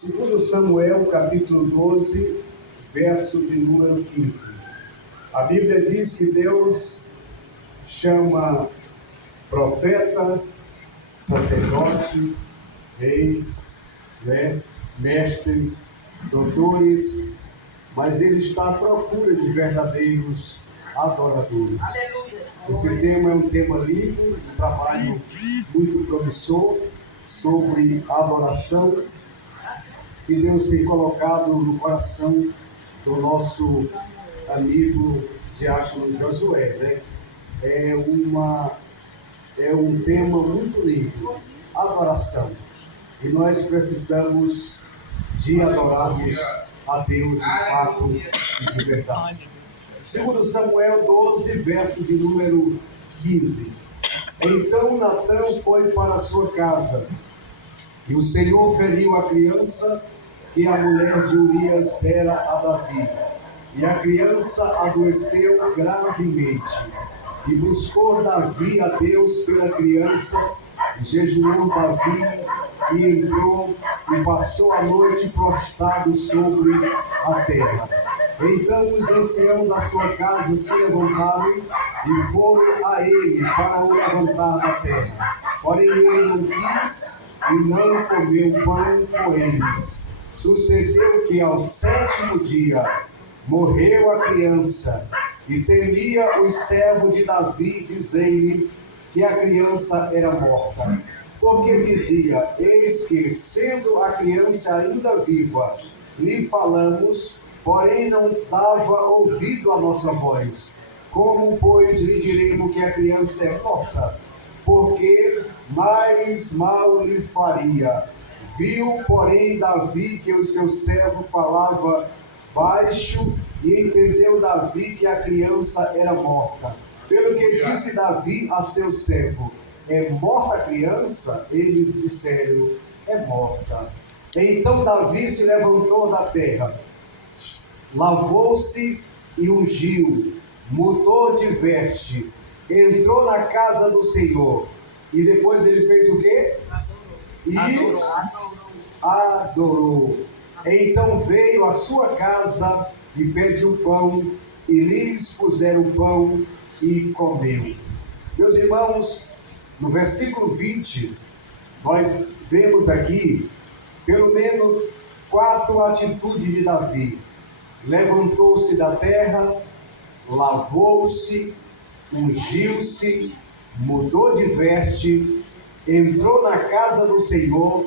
Segundo Samuel, capítulo 12, verso de número 15. A Bíblia diz que Deus chama profeta, sacerdote, reis, mestre, doutores, mas Ele está à procura de verdadeiros adoradores. Aleluia. Esse tema é um tema lindo, um trabalho muito promissor sobre adoração que Deus tem colocado no coração do nosso amigo Diácono Josué, né? É um tema muito lindo, adoração. E nós precisamos de adorarmos a Deus de fato e de verdade. Segundo Samuel 12, verso de número 15. Então Natã foi para a sua casa, e o Senhor feriu a criança que a mulher de Urias dera a Davi. E a criança adoeceu gravemente. E buscou Davi a Deus pela criança, jejuou Davi e entrou e passou a noite prostrado sobre a terra. Então os anciãos da sua casa se levantaram e foram a ele para o levantar da terra. Porém ele não quis e não comeu pão com eles. Sucedeu que ao 7º dia morreu a criança, e temia os servos de Davi, dizendo-lhe que a criança era morta. Porque dizia: eis que, sendo a criança ainda viva, lhe falamos, porém não dava ouvido à nossa voz. Como, pois, lhe diremos que a criança é morta? Porque mais mal lhe faria. Viu, porém, Davi que o seu servo falava baixo, e entendeu Davi que a criança era morta. Pelo que disse Davi a seu servo: é morta a criança? Eles disseram: é morta. Então Davi se levantou da terra, lavou-se e ungiu, mudou de veste, entrou na casa do Senhor. E depois ele fez o quê? Adorou. Então veio à sua casa e pediu pão, e lhes puseram pão e comeu. Meus irmãos, no versículo 20, nós vemos aqui pelo menos 4 atitudes de Davi. Levantou-se da terra, lavou-se, ungiu-se, mudou de veste, entrou na casa do Senhor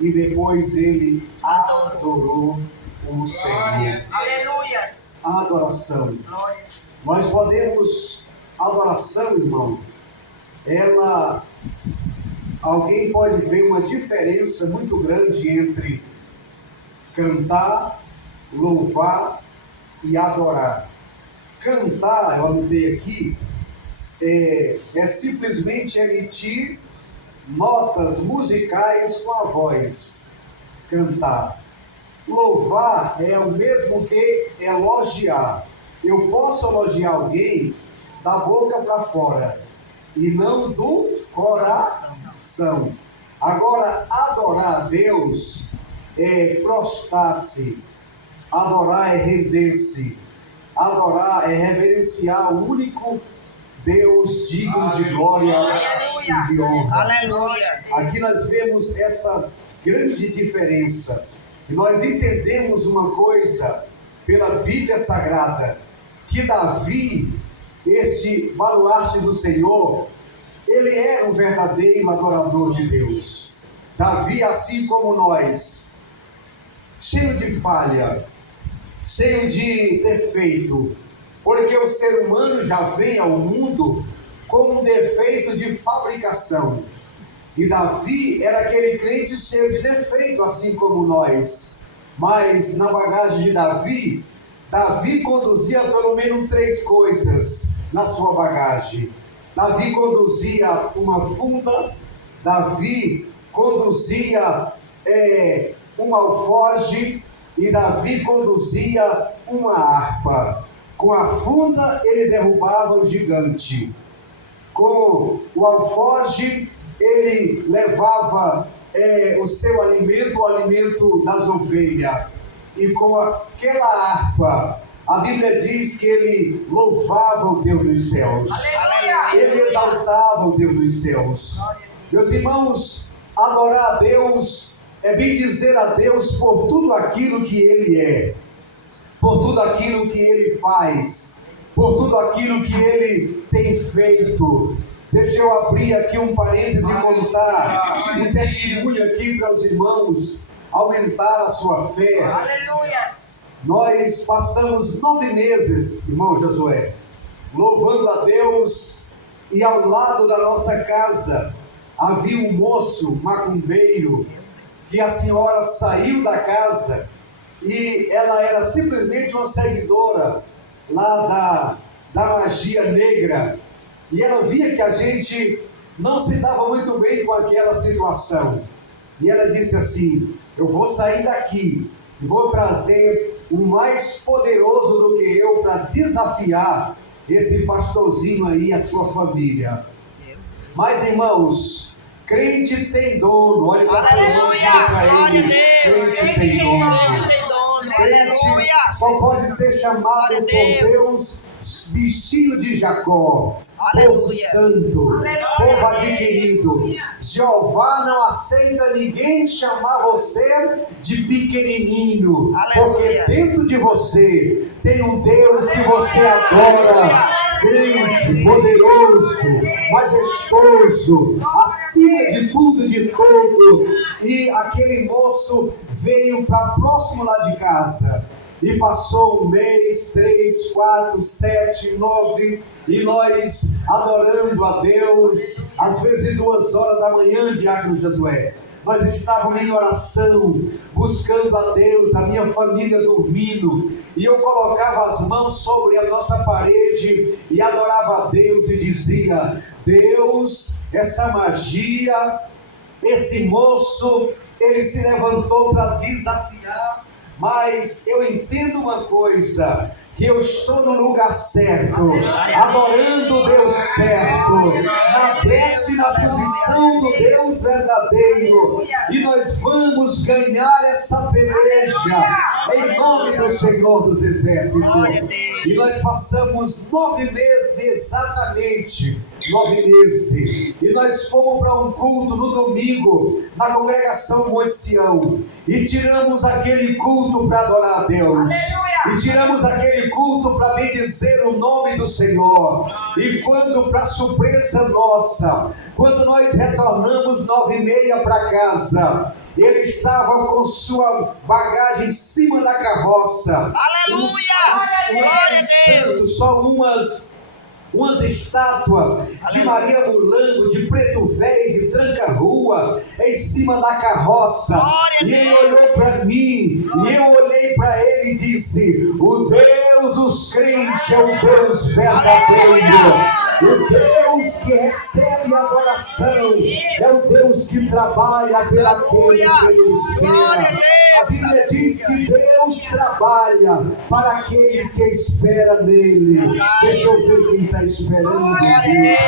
e depois ele adorou o Senhor. Aleluia. A adoração. Nós podemos, adoração, irmão, alguém pode ver uma diferença muito grande entre cantar, louvar e adorar. Cantar, eu anotei aqui, é simplesmente emitir notas musicais com a voz. Cantar. Louvar é o mesmo que elogiar. Eu posso elogiar alguém da boca para fora e não do coração. Agora, adorar a Deus é prostrar-se. Adorar é render-se. Adorar é reverenciar o único Deus digno de glória e de honra. Aleluia. Aqui nós vemos essa grande diferença. E nós entendemos uma coisa pela Bíblia Sagrada, que Davi, esse baluarte do Senhor, ele era um verdadeiro adorador de Deus. Davi, assim como nós, cheio de falha, cheio de defeito, porque o ser humano já vem ao mundo com um defeito de fabricação. E Davi era aquele crente cheio de defeito, assim como nós. Mas na bagagem de Davi, Davi conduzia pelo menos 3 coisas na sua bagagem. Davi conduzia uma funda, Davi conduzia um alforje e Davi conduzia uma harpa. Com a funda ele derrubava o gigante. Com o alforje ele levava o seu alimento, o alimento das ovelhas. E com aquela harpa, a Bíblia diz que ele louvava o Deus dos céus. Aleluia. Ele exaltava o Deus dos céus. Meus irmãos, adorar a Deus é bem dizer a Deus por tudo aquilo que Ele é, por tudo aquilo que Ele faz, por tudo aquilo que Ele tem feito. Deixa eu abrir aqui um parêntese e contar um testemunho aqui para os irmãos aumentar a sua fé. Aleluia. Nós passamos 9 meses, irmão Josué, louvando a Deus, e ao lado da nossa casa havia um moço macumbeiro, que a senhora saiu da casa e ela era simplesmente uma seguidora lá da magia negra, e ela via que a gente não se dava muito bem com aquela situação, e ela disse assim: eu vou sair daqui e vou trazer um mais poderoso do que eu para desafiar esse pastorzinho aí, a sua família. Mas, irmãos, crente tem dono. Olha para seu irmão e diga para ele: crente tem dono. Crente só pode ser chamado por Deus bichinho de Jacó, povo santo, povo adquirido. Jeová não aceita ninguém chamar você de pequenininho, porque dentro de você tem um Deus que você adora, grande, poderoso, majestoso, acima de tudo e de todo. E aquele moço veio para próximo lá de casa, e passou 1 mês, 3, 4, 7, 9, e nós adorando a Deus, às vezes 2 horas da manhã, diácono Josué, nós estávamos em oração, buscando a Deus, a minha família dormindo, e eu colocava as mãos sobre a nossa parede e adorava a Deus e dizia: Deus, essa magia, esse moço, ele se levantou para desafiar, mas eu entendo uma coisa, que eu estou no lugar certo, adorando o Deus certo, na prece, na posição do Deus verdadeiro, e nós vamos ganhar essa peleja, em nome do Senhor dos Exércitos. E nós passamos 9 meses, exatamente 9 meses, e nós fomos para um culto no domingo, na congregação Monte Sião, e tiramos aquele culto para adorar a Deus, e tiramos aquele culto para bendizer o nome do Senhor. E quando, para surpresa nossa, quando nós retornamos 9h30 para casa, ele estava com sua bagagem em cima da carroça. Aleluia! Glória a Deus! Só umas estátuas de Maria Mulambo, de Preto Velho, de Tranca-Rua, em cima da carroça. E ele olhou para mim, e eu olhei para ele e disse: o Deus dos crentes é o Deus verdadeiro. O Deus que recebe adoração é o Deus que trabalha pelaqueles que Ele espera. A Bíblia diz que Deus trabalha para aqueles que esperam nele. Deixa eu ver quem está esperando Deus.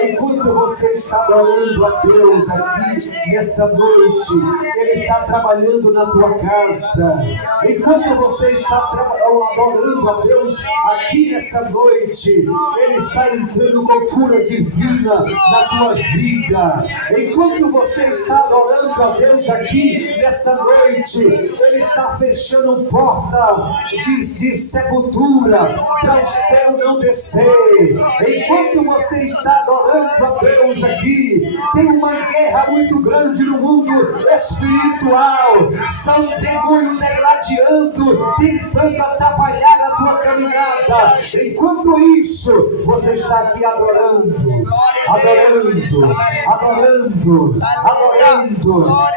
Enquanto você está adorando a Deus aqui nessa noite, Ele está trabalhando na tua casa. Enquanto você está adorando a Deus aqui nessa noite, Ele está entrando com cura divina na tua vida. Enquanto você está adorando a Deus aqui nessa noite, Ele está fechando porta de sepultura para os teus não descer. Enquanto você está adorando a Deus aqui, tem uma guerra muito grande no mundo espiritual. São demônios degladiando, tentando atrapalhar a tua caminhada. Enquanto isso, você está aqui adorando.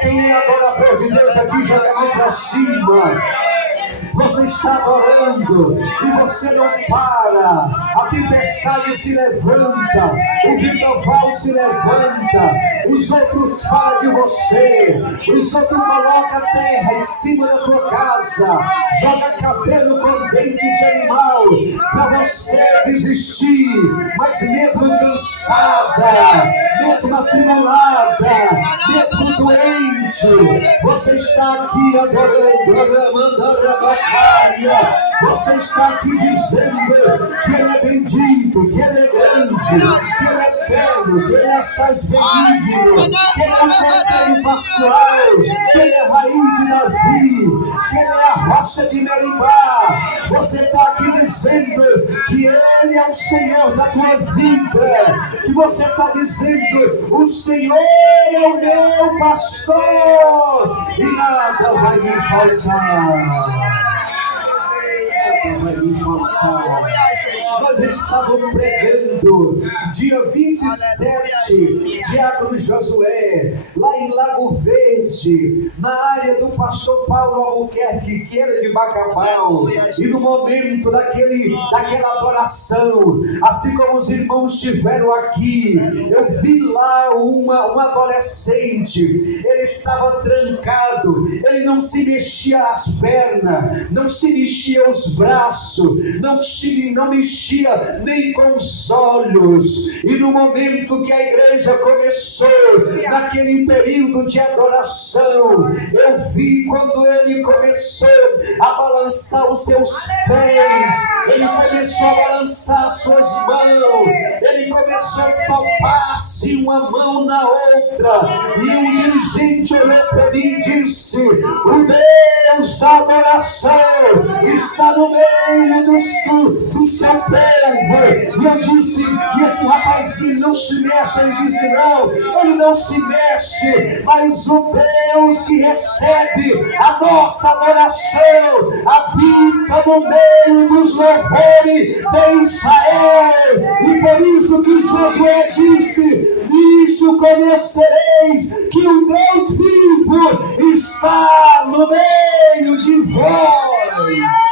Quem é adorador de Deus aqui, joga a mão para cima. Você está adorando e você não para. A tempestade se levanta, o vendaval se levanta, os outros falam de você, os outros colocam até terra em cima da tua casa, joga cabelo com dente de animal, para você desistir. Mas mesmo cansada, mesmo atribulada, mesmo doente, você está aqui adorando, mandando a batalha. Você está aqui dizendo que Ele é bendito, que Ele é grande, que Ele é eterno, que Ele é assaz benigno, que Ele é o cordeiro pascual, que Ele é raiz de Davi, que Ele é a rocha de Meribá. Você está aqui dizendo que Ele é o Senhor da tua vida, que você está dizendo: o Senhor é o meu pastor e nada vai me faltar. Vai me faltar. Nós estávamos pregando dia 27, Diácono Josué, lá em Lago Verde, na área do pastor Paulo Albuquerque, que era de Bacabal. E no momento daquela adoração, assim como os irmãos estiveram aqui, eu vi lá um adolescente. Ele estava trancado, ele não se mexia as pernas, não se mexia os braços, não mexia nem com os olhos. E no momento que a igreja começou, naquele período de adoração, eu vi quando ele começou a balançar os seus pés, ele começou a balançar as suas mãos, ele começou a topar-se uma mão na outra, e o dirigente olhou para mim e disse: o Deus da adoração está no meio do seu povo. E eu disse, e esse rapazinho não se mexe. Ele disse: não, ele não se mexe, mas o Deus que recebe a nossa adoração habita no meio dos louvores de Israel. E por isso que Josué disse: nisto conhecereis que o Deus vivo está no meio de vós.